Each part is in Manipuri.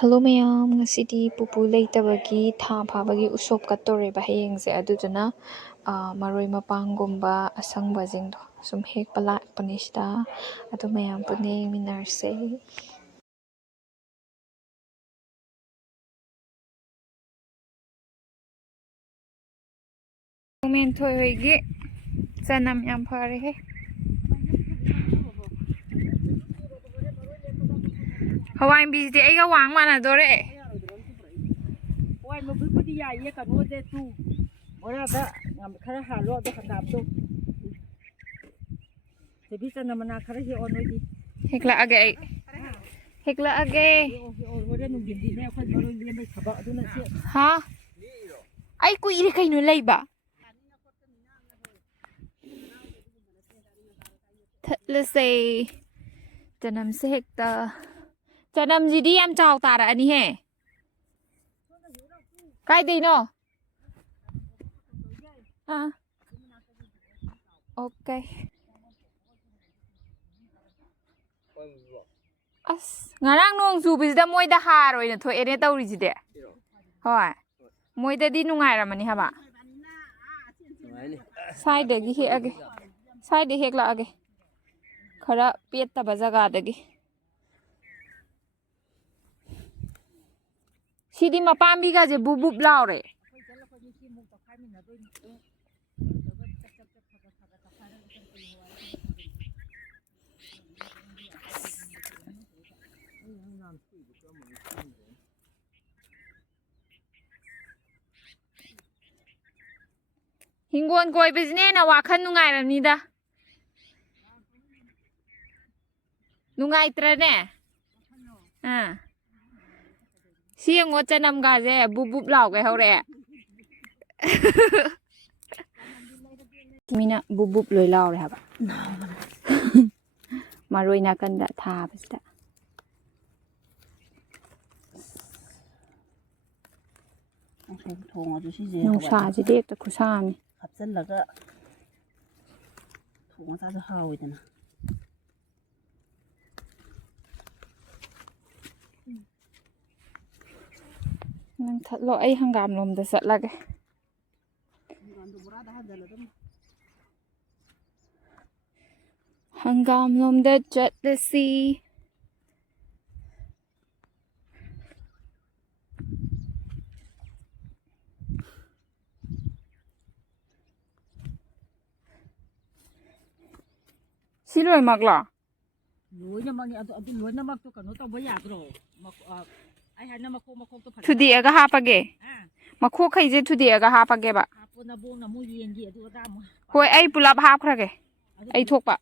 Hello mayam, ngasidi pupu leitabagi tha phabagi ushop kattoreba hayengse aduduna maroi mapangumba asangba jingdo sum hek pala panishda adu mayam pune minarse. Moment hoigi sanam yam phare he. Hawaii bizde aiga wang mana dore. Why mabudi ya ye ka no de tu. Ora da ngam khara ha lo da khandam tu. Te bi tan mana khara hi on di. Hekla age. Hekla age. Ora nu gindi ne khoi maro le mai khaba adu na se. Ha? Ai ku ire kainu leiba. Let's say janam se hekta janam jidi am chaw tara ani he kai dei no okay as ngarang nong chu bisda moida haroi na thoi ene tawri jide hoi moida di nungai ramani haba side gi he age side hekla age khara petta bajaga dagi Sidi mapambi ga je bubub laure. Hingon koi bizne na wakhan nungai ramnida. Nungai trane. Siang ngo chanam ga je bubub lau cái hau re. Mina bubub loi lau re haba. Maroi na kan da tha basda. Nung sa ji dek ta khusami. Hapsan laga thong sa sa hawi dana. Nang thatlo ai hangam lom da sat lage. Hangam lom da chat the sea. Siloi magla. Loi na mani adu loi na mak to kanu to ba ya dro. Ai ha na makok to pha. Thudi aga hapage. Makok khaije thudi aga hapage ba. Hapo na bong na mu yen gi adu da mu. Hoi ai pulap hapkrage. Ai thokpa.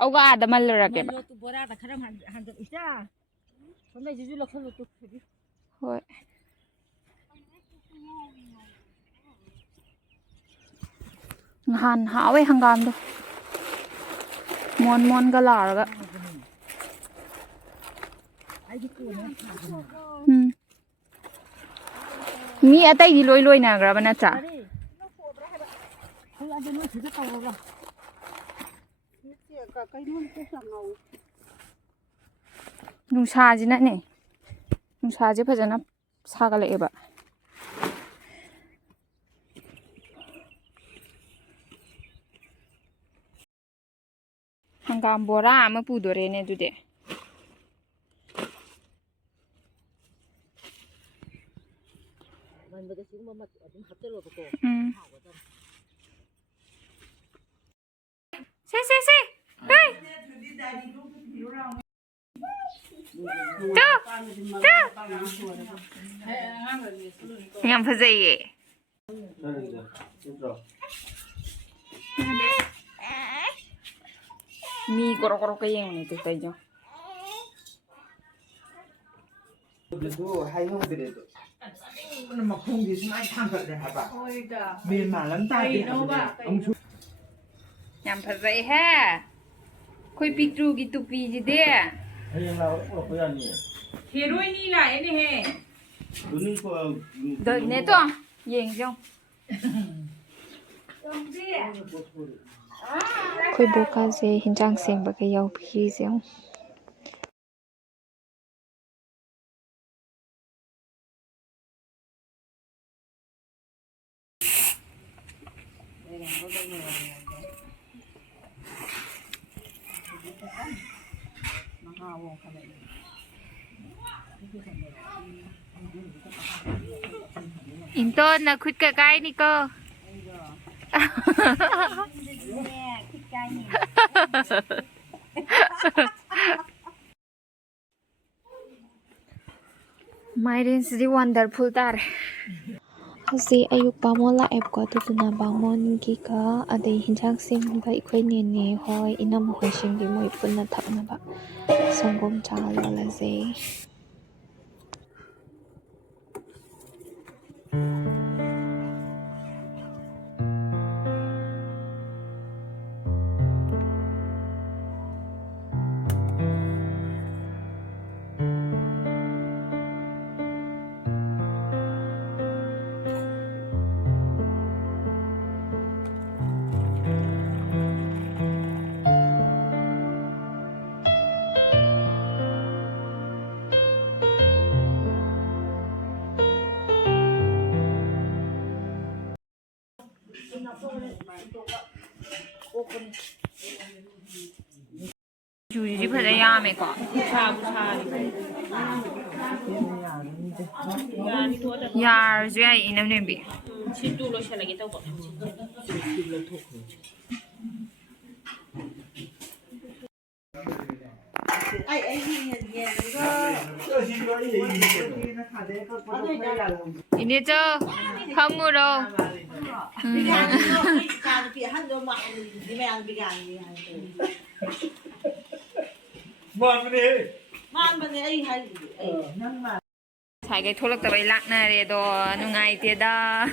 Auga ada malrage ba. Lo tu bora da kharam han da ita. Sonai ju lo khalo tu. Hoi. Ngan hawe hangam do. Mon mon ga larga. Mi atai di loi loi na gra bana cha. Nungsa ji na ne. Nungsa ji phajana sagalai ba. Hangam bora ama pudore ne dude. Se. Hey. Yang phajai. Mi koro cái yang ni tu tayo. Itu hai hong bede tu. Mana makong di sini ai tangkap deh apa? Biar malam tadi. Yang phajai ha. Koi pitru gitu pi jide. Hai yang lau apa yang ni? Heroi ni la ini he. Dunia ko. Đợi nè to, yeng jong. Khoi boka je hinjang seng ba ke yaw phi jong. In to na khut ka kai ni ko. My is the wonderful tar. Hasi ayuk bamon la ep ko tutuna bamon ki ka adai hinjang sim ba ikhoi ne ne hoi inam hoi sim bi moi punna thakna ba sangom cha lo la ze. Chú gì phải đây à mày có ya rồi ai in em nên bị ini cho không mua đâuใส่cái thuốc lắc tao bay lắc nè để đồ nungai tiệt đó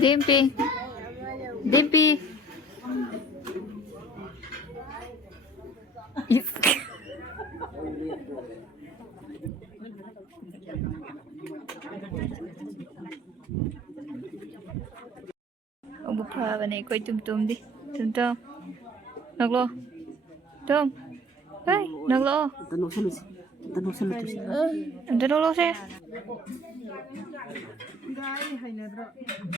Dimpi Dimpi ông bục phà bên này quay tum đi tum nag lo tum hey nag lo tanong lo se